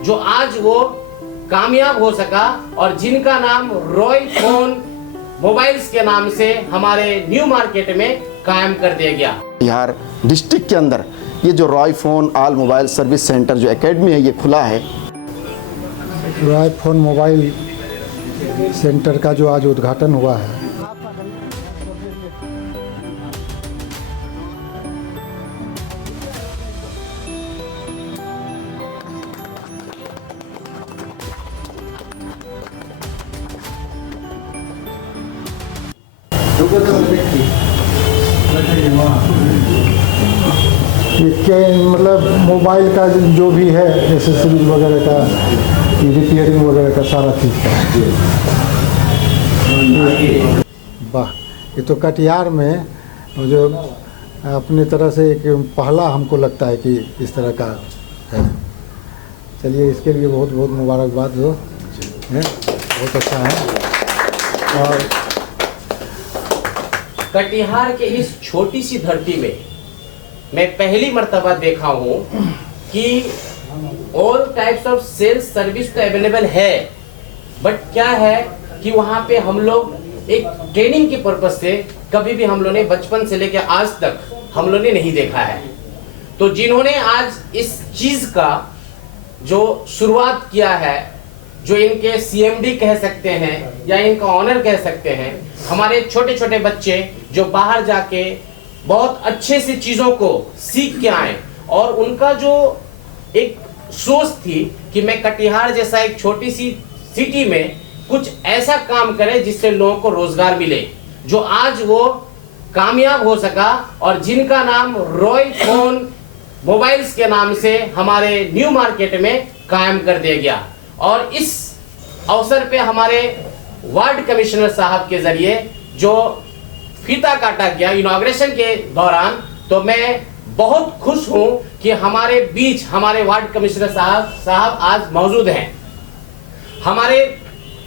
जो आज वो कामयाब हो सका और जिनका नाम रॉय फोन मोबाइल्स के नाम से हमारे न्यू मार्केट में कायम कर दिया गया। बिहार डिस्ट्रिक्ट के अंदर ये जो Roy phone all mobile service centre जो एकेडमी है ये खुला है। रॉय फोन मोबाइल सेंटर का जो आज उद्घाटन हुआ है, इसके मतलब मोबाइल का जो भी है एसेसरीज वगैरह का, रिपेयरिंग वगैरह का सारा चीज़ का। वाह, ये तो कटिहार में जो अपनी तरह से एक पहला हमको लगता है कि इस तरह का है। चलिए, इसके लिए बहुत बहुत मुबारकबाद हो, है बहुत अच्छा है। और कटिहार के इस छोटी सी धरती में मैं पहली मर्तबा देखा हूँ कि all types of sales service तो अवेलेबल है, बट क्या है कि वहाँ पे हम लोग एक ट्रेनिंग के पर्पज से कभी भी हम लोगों ने बचपन से लेकर आज तक हम लोगों ने नहीं देखा है। तो जिन्होंने आज इस चीज का जो शुरुआत किया है, जो इनके सीएमडी कह सकते हैं या इनका ऑनर कह सकते हैं, हमारे छोटे छोटे बच्चे जो बाहर जाके बहुत अच्छे से चीजों को सीख के आए और उनका जो एक सोच थी कि मैं कटिहार जैसा एक छोटी सी सिटी में कुछ ऐसा काम करे जिससे लोगों को रोजगार मिले, जो आज वो कामयाब हो सका और जिनका नाम रॉय फोन मोबाइल्स के नाम से हमारे न्यू मार्केट में कायम कर दिया गया। और इस अवसर पे हमारे वार्ड कमिश्नर साहब के जरिए जो फीता काटा गया इनॉग्रेशन के दौरान, तो मैं बहुत खुश हूं कि हमारे बीच हमारे वार्ड कमिश्नर साहब आज मौजूद हैं। हमारे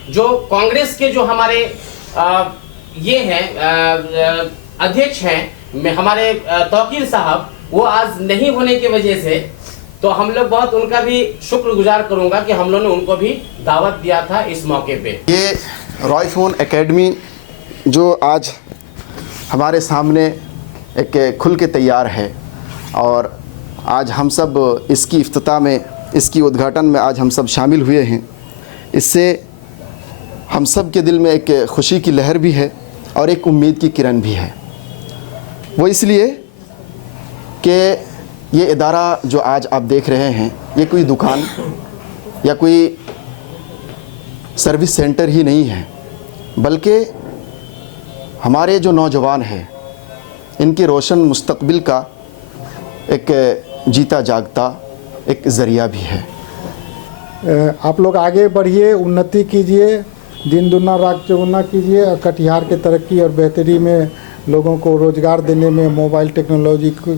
जो कांग्रेस के जो हमारे ये हैं अध्यक्ष हैं हमारे तौकीर साहब, वो आज नहीं होने की वजह से तो हम लोग बहुत उनका भी शुक्रगुजार करूंगा कि हम लोग ने उनको भी दावत दिया था इस मौके पे। ये रॉय फोन एकेडमी जो आज हमारे सामने एक खुल के तैयार है और आज हम सब इसकी इफ्तिताह में, इसकी उद्घाटन में आज हम सब शामिल हुए हैं। इससे हम सब के दिल में एक खुशी की लहर भी है और एक उम्मीद की किरण भी है। वो इसलिए कि ये इदारा जो आज आप देख रहे हैं, ये कोई दुकान या कोई सर्विस सेंटर ही नहीं है, बल्कि हमारे जो नौजवान हैं इनके रोशन मुस्तकबिल का एक जीता जागता एक ज़रिया भी है। आप लोग आगे बढ़िए, उन्नति कीजिए, दिन दुना रात चौगुना कीजिए और कटिहार के तरक्की और बेहतरी में लोगों को रोज़गार देने में मोबाइल टेक्नोलॉजी को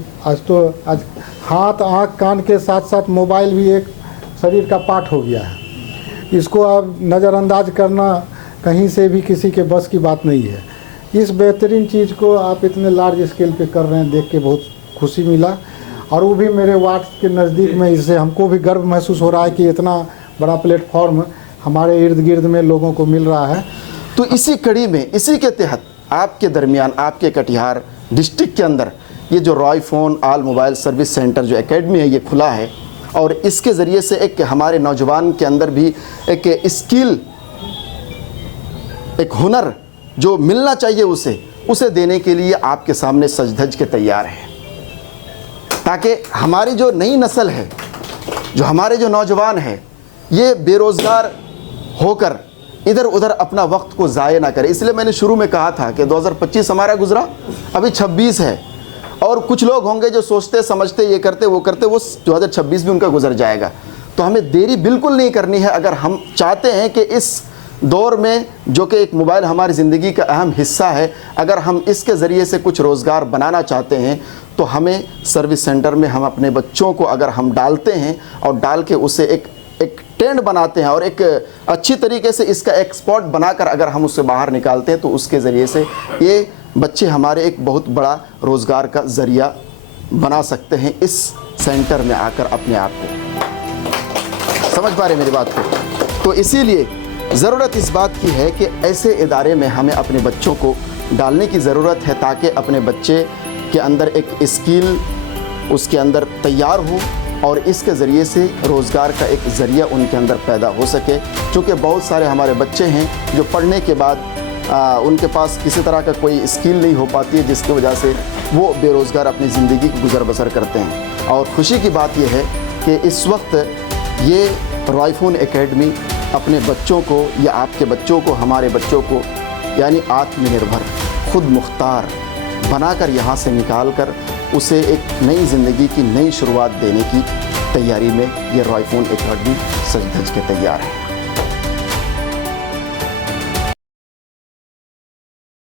आज हाथ आँख कान के साथ साथ मोबाइल भी एक शरीर का पार्ट हो गया है। इसको अब नज़रअंदाज करना कहीं से भी किसी के बस की बात नहीं है। इस बेहतरीन चीज़ को आप इतने लार्ज स्केल पे कर रहे हैं, देख के बहुत खुशी मिला और वो भी मेरे वार्ड के नज़दीक में। इससे हमको भी गर्व महसूस हो रहा है कि इतना बड़ा प्लेटफॉर्म हमारे इर्द गिर्द में लोगों को मिल रहा है। तो इसी कड़ी में, इसी के तहत आपके दरमियान, आपके कटिहार डिस्ट्रिक्ट के अंदर ये जो Roy phone all mobile service centre जो एकेडमी है ये खुला है और इसके ज़रिए से एक हमारे नौजवान के अंदर भी एक स्किल, एक हुनर जो मिलना चाहिए उसे देने के लिए आपके सामने सज धज के तैयार है, ताकि हमारी जो नई नस्ल है, जो हमारे जो नौजवान है, ये बेरोज़गार होकर इधर उधर अपना वक्त को ज़ाया ना करे। इसलिए मैंने शुरू में कहा था कि 2025 हमारा गुजरा, अभी 26 है और कुछ लोग होंगे जो सोचते समझते ये करते वो करते, वो 2026 भी उनका गुजर जाएगा। तो हमें देरी बिल्कुल नहीं करनी है। अगर हम चाहते हैं कि इस दौर में जो कि एक मोबाइल हमारी ज़िंदगी का अहम हिस्सा है, अगर हम इसके ज़रिए से कुछ रोज़गार बनाना चाहते हैं तो हमें सर्विस सेंटर में हम अपने बच्चों को अगर हम डालते हैं और डाल के उसे एक ट्रेंड बनाते हैं और एक अच्छी तरीके से इसका एक्सपोर्ट बनाकर अगर हम उससे बाहर निकालते हैं तो उसके ज़रिए से ये बच्चे हमारे एक बहुत बड़ा रोज़गार का ज़रिया बना सकते हैं इस सेंटर में आकर अपने आप को। समझ पा रहे मेरी बात को? तो इसीलिए ज़रूरत इस बात की है कि ऐसे इदारे में हमें अपने बच्चों को डालने की ज़रूरत है, ताकि अपने बच्चे के अंदर एक स्किल उसके अंदर तैयार हो और इसके ज़रिए से रोज़गार का एक ज़रिया उनके अंदर पैदा हो सके। क्योंकि बहुत सारे हमारे बच्चे हैं जो पढ़ने के बाद उनके पास किसी तरह का कोई स्किल नहीं हो पाती है, जिसकी वजह से वो बेरोज़गार अपनी ज़िंदगी की गुजर बसर करते हैं। और खुशी की बात यह है कि इस वक्त ये राइफोन एकेडमी अपने बच्चों को या आपके बच्चों को, हमारे बच्चों को यानी आत्मनिर्भर, खुद मुख्तार बनाकर यहाँ से निकाल कर उसे एक नई ज़िंदगी की नई शुरुआत देने की तैयारी में ये राइफोन एकेडमी सज धज के तैयार है।